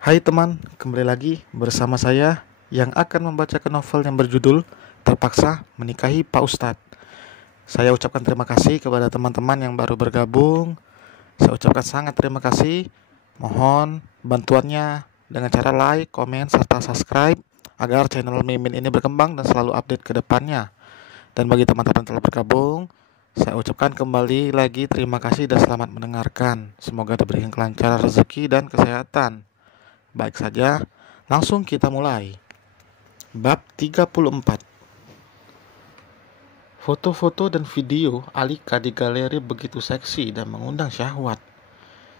Hai teman, kembali lagi bersama saya yang akan membacakan novel yang berjudul Terpaksa Menikahi Pak Ustadz. Saya ucapkan terima kasih kepada teman-teman yang baru bergabung. Saya ucapkan sangat terima kasih. Mohon bantuannya dengan cara like, komen, serta subscribe agar channel Mimin ini berkembang dan selalu update ke depannya. Dan bagi teman-teman yang telah bergabung, saya ucapkan kembali lagi terima kasih dan selamat mendengarkan. Semoga diberikan kelancaran rezeki dan kesehatan. Baik saja, langsung kita mulai. Bab 34. Foto-foto dan video Alika di galeri begitu seksi dan mengundang syahwat.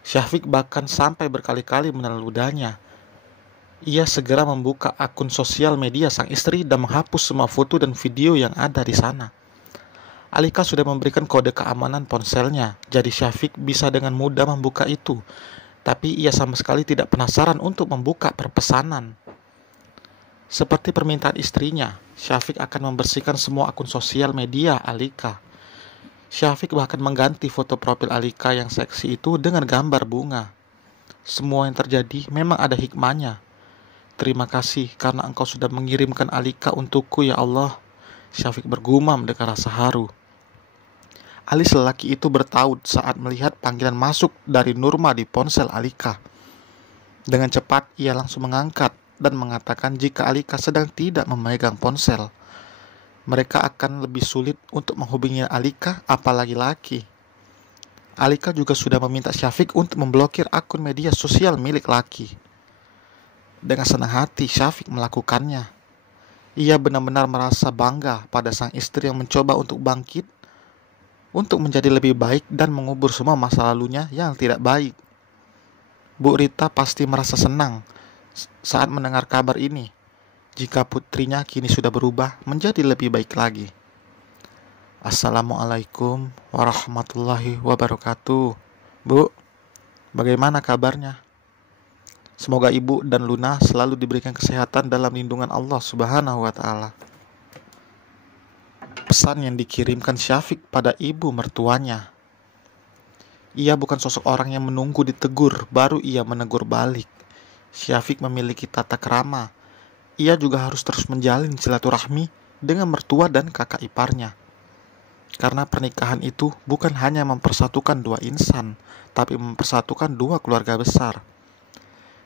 Syafiq bahkan sampai berkali-kali menelan ludahnya. Ia segera membuka akun sosial media sang istri dan menghapus semua foto dan video yang ada di sana. Alika sudah memberikan kode keamanan ponselnya, jadi Syafiq bisa dengan mudah membuka itu. Tapi ia sama sekali tidak penasaran untuk membuka perpesanan. Seperti permintaan istrinya, Syafiq akan membersihkan semua akun sosial media Alika. Syafiq bahkan mengganti foto profil Alika yang seksi itu dengan gambar bunga. Semua yang terjadi memang ada hikmahnya. Terima kasih karena engkau sudah mengirimkan Alika untukku ya Allah. Syafiq bergumam dengan rasa haru. Alis lelaki itu bertaut saat melihat panggilan masuk dari Nurma di ponsel Alika. Dengan cepat ia langsung mengangkat dan mengatakan jika Alika sedang tidak memegang ponsel, mereka akan lebih sulit untuk menghubungi Alika apalagi laki. Alika juga sudah meminta Syafiq untuk memblokir akun media sosial milik laki. Dengan senang hati Syafiq melakukannya. Ia benar-benar merasa bangga pada sang istri yang mencoba untuk bangkit, untuk menjadi lebih baik dan mengubur semua masa lalunya yang tidak baik. Bu Rita pasti merasa senang saat mendengar kabar ini, jika putrinya kini sudah berubah menjadi lebih baik lagi. Assalamualaikum warahmatullahi wabarakatuh. Bu, bagaimana kabarnya? Semoga ibu dan Luna selalu diberikan kesehatan dalam lindungan Allah Subhanahu wa Ta'ala. Pesan yang dikirimkan Syafiq pada ibu mertuanya. Ia bukan sosok orang yang menunggu ditegur baru ia menegur balik. Syafiq memiliki tata krama. Ia juga harus terus menjalin silaturahmi dengan mertua dan kakak iparnya. Karena pernikahan itu bukan hanya mempersatukan dua insan, tapi mempersatukan dua keluarga besar.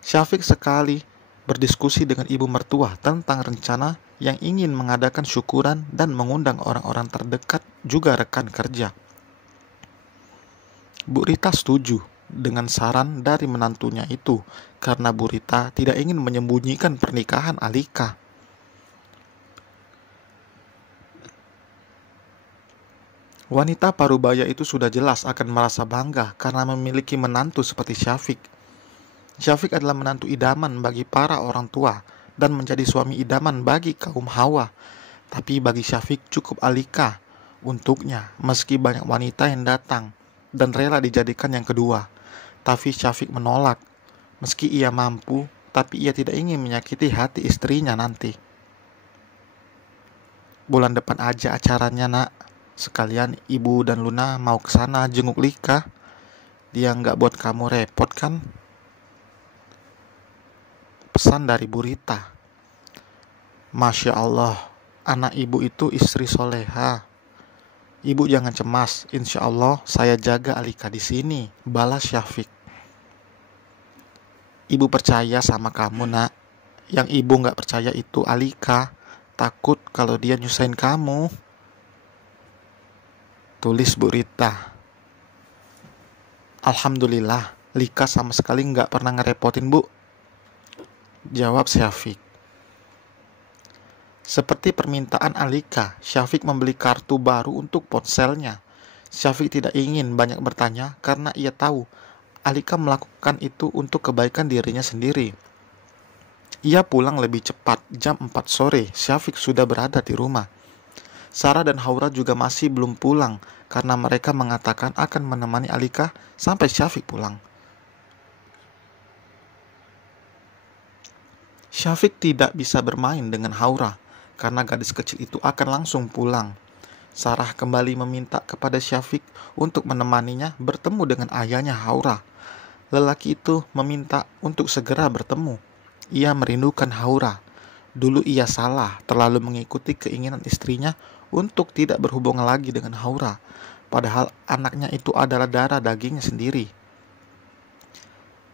Syafiq sekali berdiskusi dengan ibu mertua tentang rencana yang ingin mengadakan syukuran dan mengundang orang-orang terdekat juga rekan kerja. Bu Rita setuju dengan saran dari menantunya itu karena Bu Rita tidak ingin menyembunyikan pernikahan Alika. Wanita parubaya itu sudah jelas akan merasa bangga karena memiliki menantu seperti Syafiq. Syafiq adalah menantu idaman bagi para orang tua dan menjadi suami idaman bagi kaum Hawa. Tapi bagi Syafiq cukup Alika untuknya meski banyak wanita yang datang dan rela dijadikan yang kedua. Tapi Syafiq menolak. Meski ia mampu, tapi ia tidak ingin menyakiti hati istrinya nanti. Bulan depan aja acaranya nak. Sekalian ibu dan Luna mau ke sana jenguk Lika. Dia nggak buat kamu repot kan? Pesan dari Bu Rita. Masya Allah, anak ibu itu istri soleha. Ibu jangan cemas, insya Allah saya jaga Alika di sini, balas Syafiq. Ibu percaya sama kamu nak. Yang ibu nggak percaya itu Alika. Takut kalau dia nyusahin kamu. Tulis Bu Rita. Alhamdulillah, Lika sama sekali nggak pernah ngerepotin bu. Jawab Syafiq. Seperti permintaan Alika, Syafiq membeli kartu baru untuk ponselnya. Syafiq tidak ingin banyak bertanya karena ia tahu Alika melakukan itu untuk kebaikan dirinya sendiri. Ia pulang lebih cepat, jam 4 sore, Syafiq sudah berada di rumah. Sarah dan Haura juga masih belum pulang karena mereka mengatakan akan menemani Alika sampai Syafiq pulang. Syafiq tidak bisa bermain dengan Haura karena gadis kecil itu akan langsung pulang. Sarah kembali meminta kepada Syafiq untuk menemaninya bertemu dengan ayahnya Haura. Lelaki itu meminta untuk segera bertemu. Ia merindukan Haura. Dulu ia salah, terlalu mengikuti keinginan istrinya untuk tidak berhubungan lagi dengan Haura. Padahal anaknya itu adalah darah dagingnya sendiri.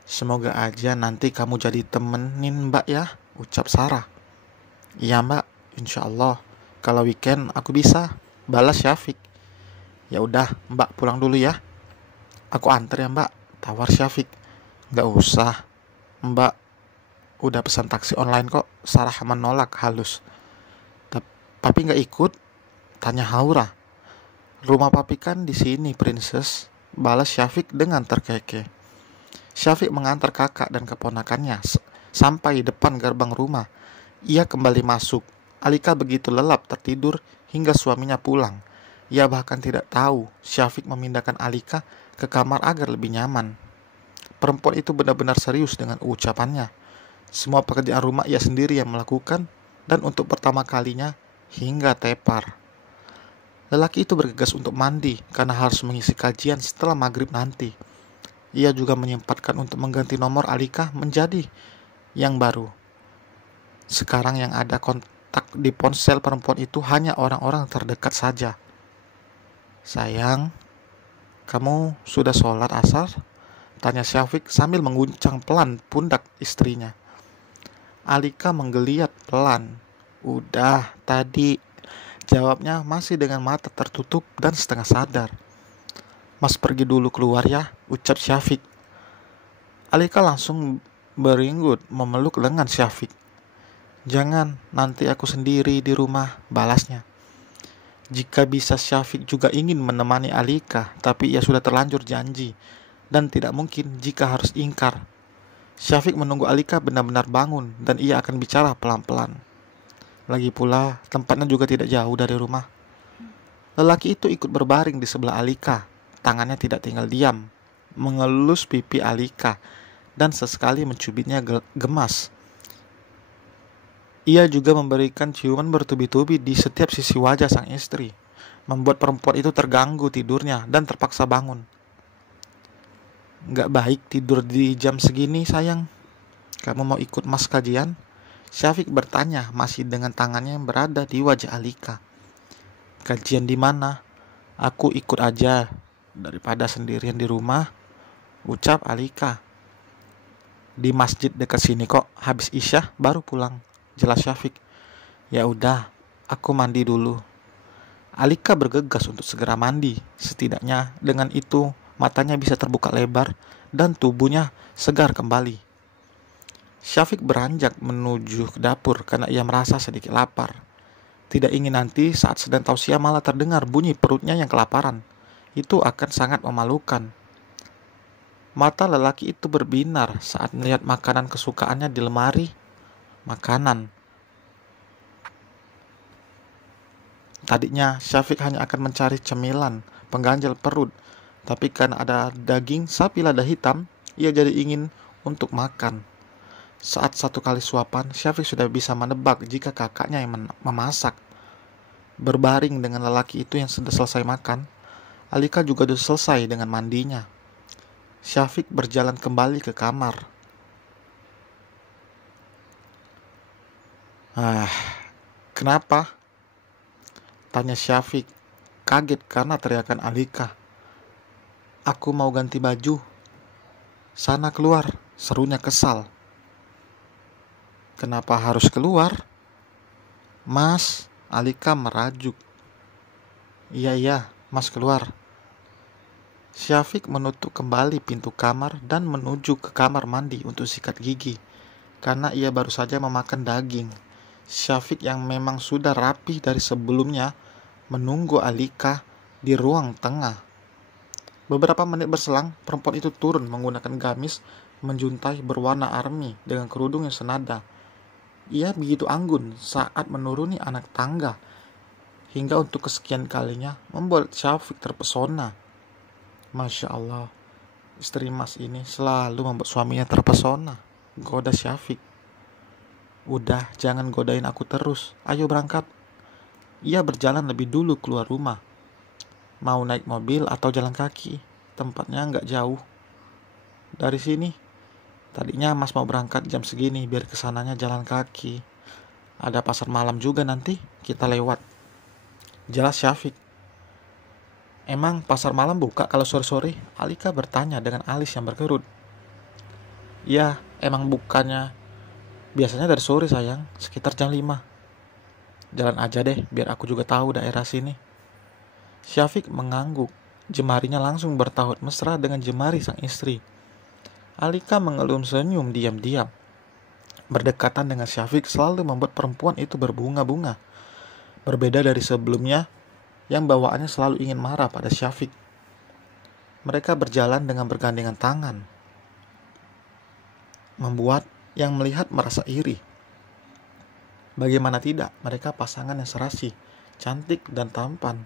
Semoga aja nanti kamu jadi temenin Mbak ya, ucap Sarah. Iya Mbak, insya Allah. Kalau weekend aku bisa, balas Syafiq. Ya udah, Mbak pulang dulu ya. Aku antar ya Mbak, tawar Syafiq. Gak usah, Mbak udah pesan taksi online kok. Sarah menolak halus. Papi gak ikut? Tanya Haura. Rumah papi kan di sini, Princess, balas Syafiq dengan terkekeh. Syafiq mengantar kakak dan keponakannya sampai depan gerbang rumah. Ia kembali masuk. Alika begitu lelap tertidur hingga suaminya pulang. Ia bahkan tidak tahu Syafiq memindahkan Alika ke kamar agar lebih nyaman. Perempuan itu benar-benar serius dengan ucapannya. Semua pekerjaan rumah ia sendiri yang melakukan, dan untuk pertama kalinya hingga tepar. Lelaki itu bergegas untuk mandi karena harus mengisi kajian setelah maghrib nanti. Ia juga menyempatkan untuk mengganti nomor Alika menjadi yang baru. Sekarang yang ada kontak di ponsel perempuan itu hanya orang-orang terdekat saja. Sayang, kamu sudah sholat asar? Tanya Syafiq sambil mengguncang pelan pundak istrinya. Alika menggeliat pelan. Udah, tadi. Jawabnya masih dengan mata tertutup dan setengah sadar. Mas pergi dulu keluar ya, ucap Syafiq. Alika langsung beringgut memeluk lengan Syafiq. Jangan, nanti aku sendiri di rumah, balasnya. Jika bisa Syafiq juga ingin menemani Alika, tapi ia sudah terlanjur janji, dan tidak mungkin jika harus ingkar. Syafiq menunggu Alika benar-benar bangun, dan ia akan bicara pelan-pelan. Lagi pula, tempatnya juga tidak jauh dari rumah. Lelaki itu ikut berbaring di sebelah Alika. Tangannya tidak tinggal diam, mengelus pipi Alika, dan sesekali mencubitnya gemas. Ia juga memberikan ciuman bertubi-tubi di setiap sisi wajah sang istri, membuat perempuan itu terganggu tidurnya dan terpaksa bangun. Gak baik tidur di jam segini sayang. Kamu mau ikut mas kajian? Syafiq bertanya masih dengan tangannya yang berada di wajah Alika. Kajian di mana? Aku ikut aja daripada sendirian di rumah, ucap Alika. Di masjid dekat sini kok, habis Isya baru pulang, jelas Syafiq. Ya udah, aku mandi dulu. Alika bergegas untuk segera mandi. Setidaknya dengan itu matanya bisa terbuka lebar dan tubuhnya segar kembali. Syafiq beranjak menuju ke dapur karena ia merasa sedikit lapar. Tidak ingin nanti saat sedang tausiah malah terdengar bunyi perutnya yang kelaparan. Itu akan sangat memalukan. Mata lelaki itu berbinar saat melihat makanan kesukaannya di lemari makanan. Tadinya Syafiq hanya akan mencari cemilan pengganjal perut, tapi karena ada daging sapi lada hitam, ia jadi ingin untuk makan. Saat satu kali suapan, Syafiq sudah bisa menebak jika kakaknya yang memasak. Berbaring dengan lelaki itu yang sudah selesai makan, Alika juga sudah selesai dengan mandinya. Syafiq berjalan kembali ke kamar. Kenapa? Tanya Syafiq, kaget karena teriakan Alika. Aku mau ganti baju. Sana keluar, serunya kesal. Kenapa harus keluar? Mas, Alika merajuk. Iya, mas keluar. Syafiq menutup kembali pintu kamar dan menuju ke kamar mandi untuk sikat gigi, karena ia baru saja memakan daging. Syafiq yang memang sudah rapi dari sebelumnya menunggu Alika di ruang tengah. Beberapa menit berselang, perempuan itu turun menggunakan gamis menjuntai berwarna army dengan kerudung yang senada. Ia begitu anggun saat menuruni anak tangga, hingga untuk kesekian kalinya membuat Syafiq terpesona. Masya Allah, istri mas ini selalu membuat suaminya terpesona, goda Syafiq. Udah, jangan godain aku terus, ayo berangkat. Ia berjalan lebih dulu keluar rumah. Mau naik mobil atau jalan kaki, tempatnya nggak jauh. dari sini. Tadinya Mas mau berangkat jam segini biar kesananya jalan kaki. Ada pasar malam juga nanti, kita lewat. Jelas Syafiq. Emang pasar malam buka kalau sore-sore? Alika bertanya dengan alis yang berkerut. Ya, emang bukannya. Biasanya dari sore sayang, sekitar jam 5. Jalan aja deh, biar aku juga tahu daerah sini. Syafiq mengangguk. Jemarinya langsung bertaut mesra dengan jemari sang istri. Alika mengelum senyum diam-diam. Berdekatan dengan Syafiq selalu membuat perempuan itu berbunga-bunga. Berbeda dari sebelumnya, yang bawaannya selalu ingin marah pada Syafiq. Mereka berjalan dengan bergandengan tangan, membuat yang melihat merasa iri. Bagaimana tidak, mereka pasangan yang serasi, cantik dan tampan.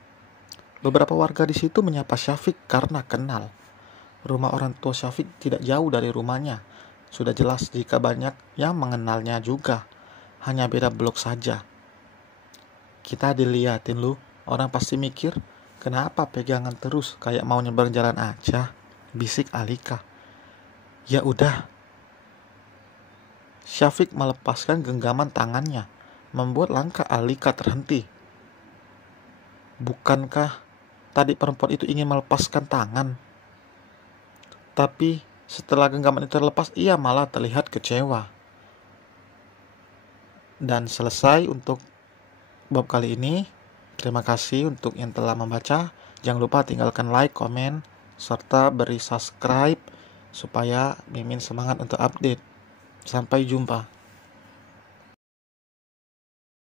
Beberapa warga di situ menyapa Syafiq karena kenal. Rumah orang tua Syafiq tidak jauh dari rumahnya. Sudah jelas jika banyak yang mengenalnya juga. Hanya beda blok saja. Kita diliatin lu, orang pasti mikir, kenapa pegangan terus kayak mau nyebrang jalan aja, bisik Alika. Ya udah. Syafiq melepaskan genggaman tangannya, membuat langkah Alika terhenti. Bukankah tadi perempuan itu ingin melepaskan tangan? Tapi setelah genggaman itu terlepas, ia malah terlihat kecewa. Dan selesai untuk bab kali ini. Terima kasih untuk yang telah membaca. Jangan lupa tinggalkan like, komen, serta beri subscribe supaya Mimin semangat untuk update. Sampai jumpa.